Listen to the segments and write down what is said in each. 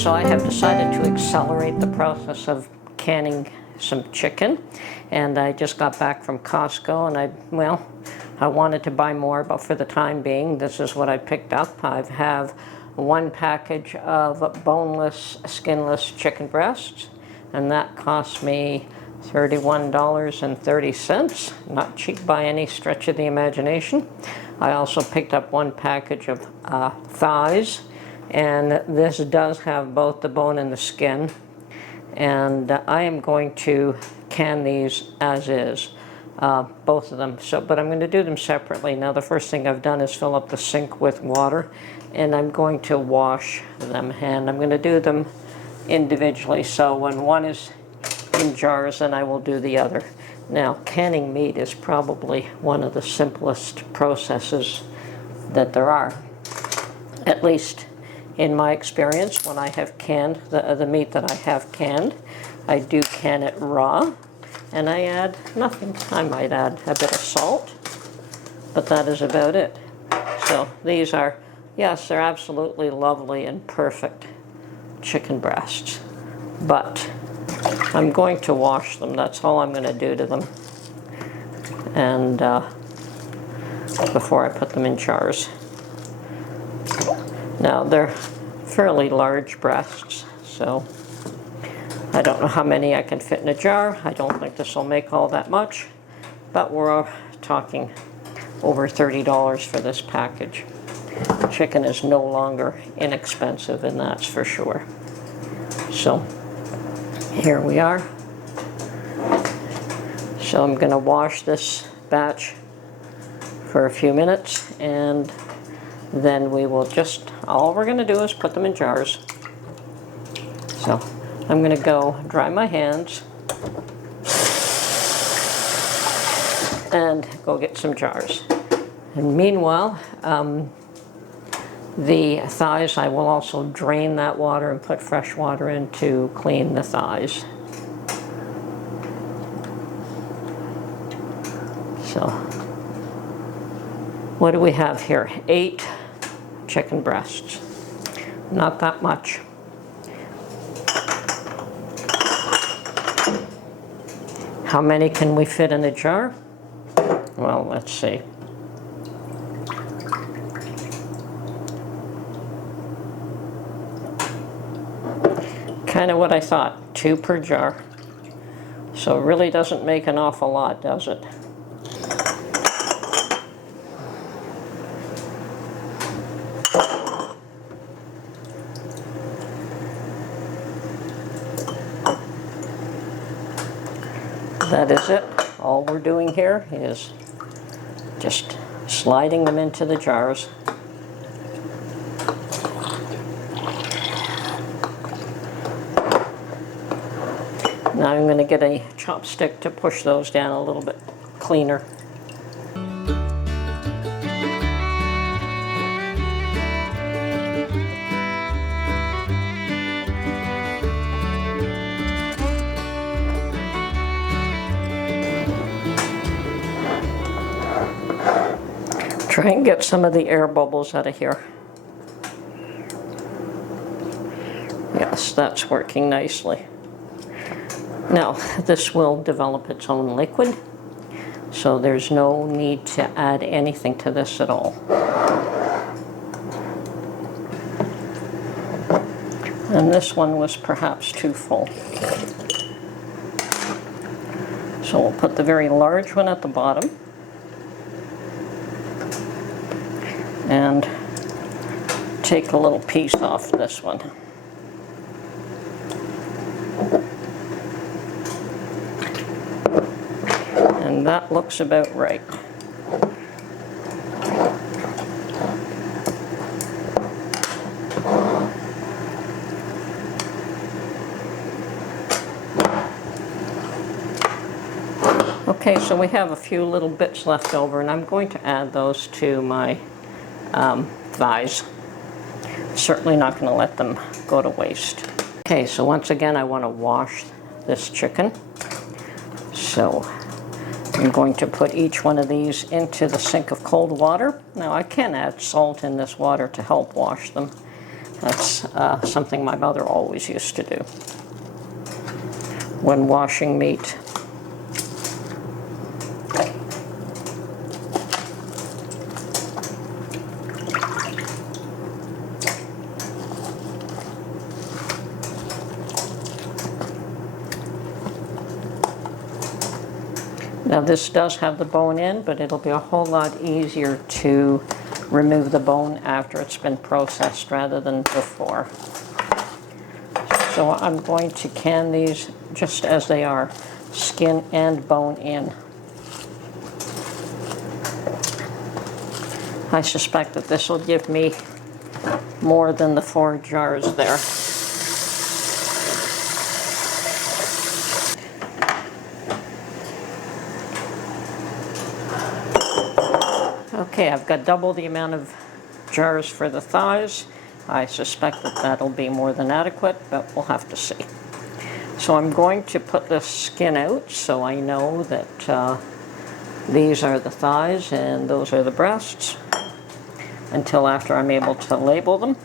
So I have decided to accelerate the process of canning some chicken, and I just got back from Costco, and I wanted to buy more, but for the time being, this is what I picked up. I have one package of boneless, skinless chicken breasts, and that cost me $31.30. Not cheap by any stretch of the imagination. I also picked up one package of thighs, and this does have both the bone and the skin. And I am going to can these as is, both of them. But I'm going to do them separately. Now, the first thing I've done is fill up the sink with water, and I'm going to wash them. And I'm going to do them individually. So when one is in jars, then I will do the other. Now, canning meat is probably one of the simplest processes that there are, at least in my experience. When I have canned the meat that I have canned, I do can it raw, and I add nothing. I might add a bit of salt, but that is about it. So these are, yes, they're absolutely lovely and perfect chicken breasts, but I'm going to wash them. That's all I'm going to do to them, and before I put them in jars. Now, they're fairly large breasts, so I don't know how many I can fit in a jar. I don't think this will make all that much, but we're talking over $30 for this package. Chicken is no longer inexpensive, and that's for sure. So here we are. So I'm going to wash this batch for a few minutes, and then we will all we're going to do is put them in jars. So I'm going to go dry my hands and go get some jars. And meanwhile, the thighs, I will also drain that water and put fresh water in to clean the thighs. So what do we have here? 8 chicken breasts. Not that much. How many can we fit in a jar? Well, let's see. Kind of what I thought, 2 per jar. So it really doesn't make an awful lot, does it? That is it. All we're doing here is just sliding them into the jars. Now I'm going to get a chopstick to push those down a little bit cleaner. Try and get some of the air bubbles out of here. Yes, that's working nicely. Now, this will develop its own liquid, so there's no need to add anything to this at all. And this one was perhaps too full. So we'll put the very large one at the bottom. And take a little piece off this one. And that looks about right. Okay, so we have a few little bits left over, and I'm going to add those to my thighs. Certainly not going to let them go to waste. Okay, so once again, I want to wash this chicken. So I'm going to put each one of these into the sink of cold water. Now, I can add salt in this water to help wash them. That's something my mother always used to do when washing meat. Now this does have the bone in, but it'll be a whole lot easier to remove the bone after it's been processed rather than before. So I'm going to can these just as they are, skin and bone in. I suspect that this will give me more than the 4 jars there. Okay, I've got double the amount of jars for the thighs. I suspect that that'll be more than adequate, but we'll have to see. So I'm going to put the skin out so I know that these are the thighs and those are the breasts until after I'm able to label them.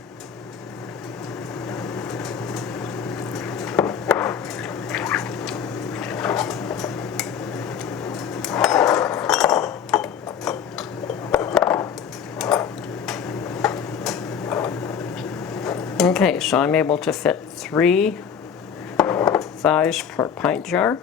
Okay, so I'm able to fit 3 thighs per pint jar.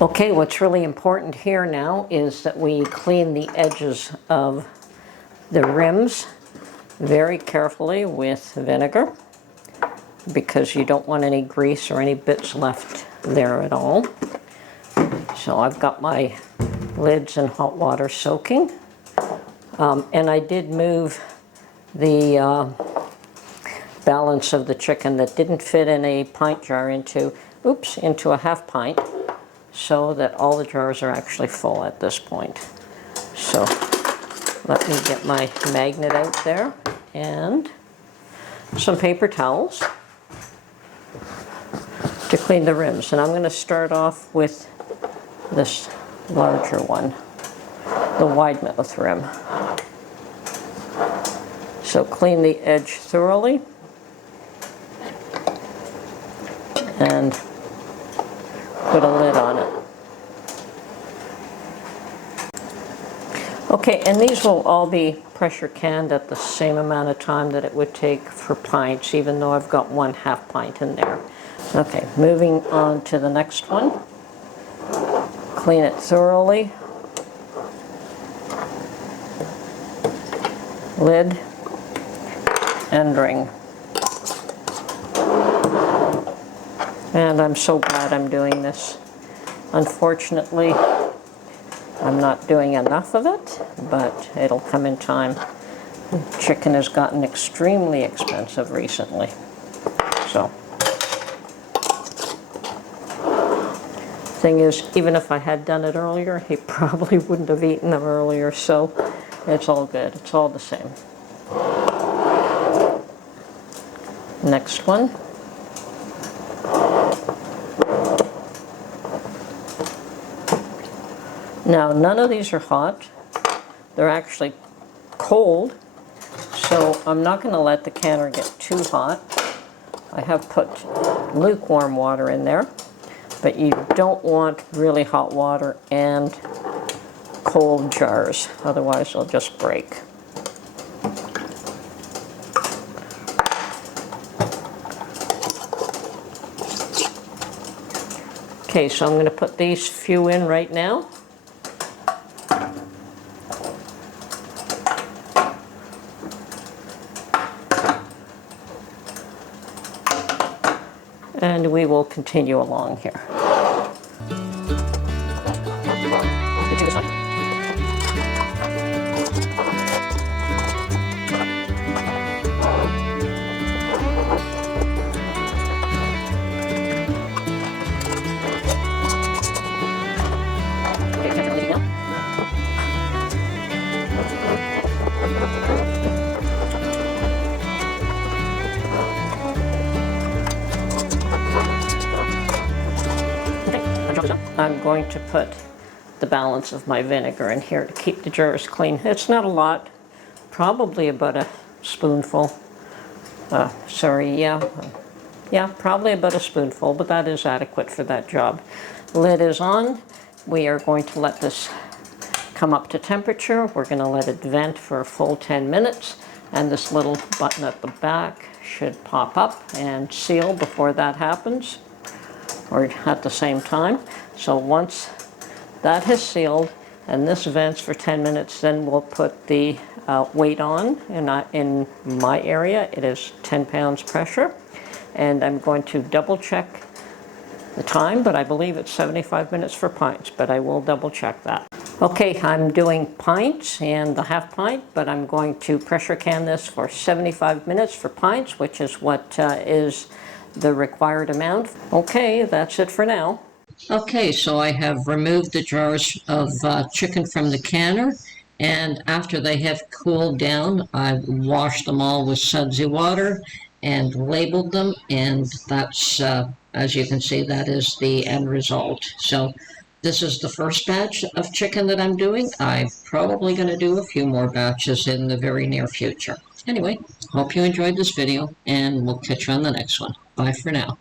Okay, what's really important here now is that we clean the edges of the rims very carefully with vinegar because you don't want any grease or any bits left there at all. So I've got my lids in hot water soaking. And I did move the balance of the chicken that didn't fit in a pint jar into a half pint, so that all the jars are actually full at this point. So let me get my magnet out there and some paper towels to clean the rims. And I'm going to start off with this larger one, the wide mouth rim. So clean the edge thoroughly and put a lid on it. Okay, and these will all be pressure canned at the same amount of time that it would take for pints, even though I've got 1/2 pint in there. Okay, moving on to the next one. Clean it thoroughly. Lid and ring. And I'm so glad I'm doing this. Unfortunately, I'm not doing enough of it, but it'll come in time. Chicken has gotten extremely expensive recently. So, thing is, even if I had done it earlier, he probably wouldn't have eaten them earlier, so it's all good. It's all the same. Next one. Now, none of these are hot. They're actually cold, so I'm not going to let the canner get too hot. I have put lukewarm water in there, but you don't want really hot water and cold jars, otherwise they'll just break. Okay, so I'm going to put these few in right now. And we will continue along here. Do this one. Okay, catch everything now. I'm going to put the balance of my vinegar in here to keep the jars clean. It's not a lot, probably about a spoonful. Probably about a spoonful, but that is adequate for that job. Lid is on. We are going to let this come up to temperature. We're going to let it vent for a full 10 minutes, and this little button at the back should pop up and seal before that happens, or at the same time. So once that has sealed and this vents for 10 minutes, then we'll put the weight on. And in my area, it is 10 pounds pressure. And I'm going to double check the time, but I believe it's 75 minutes for pints, but I will double check that. Okay, I'm doing pints and the half pint, but I'm going to pressure can this for 75 minutes for pints, which is what is the required amount. Okay, that's it for now. Okay, so I have removed the jars of chicken from the canner, and after they have cooled down, I've washed them all with sudsy water and labeled them, and that's, as you can see, that is the end result. So this is the first batch of chicken that I'm doing. I'm probably going to do a few more batches in the very near future. Anyway, hope you enjoyed this video, and we'll catch you on the next one. Bye for now.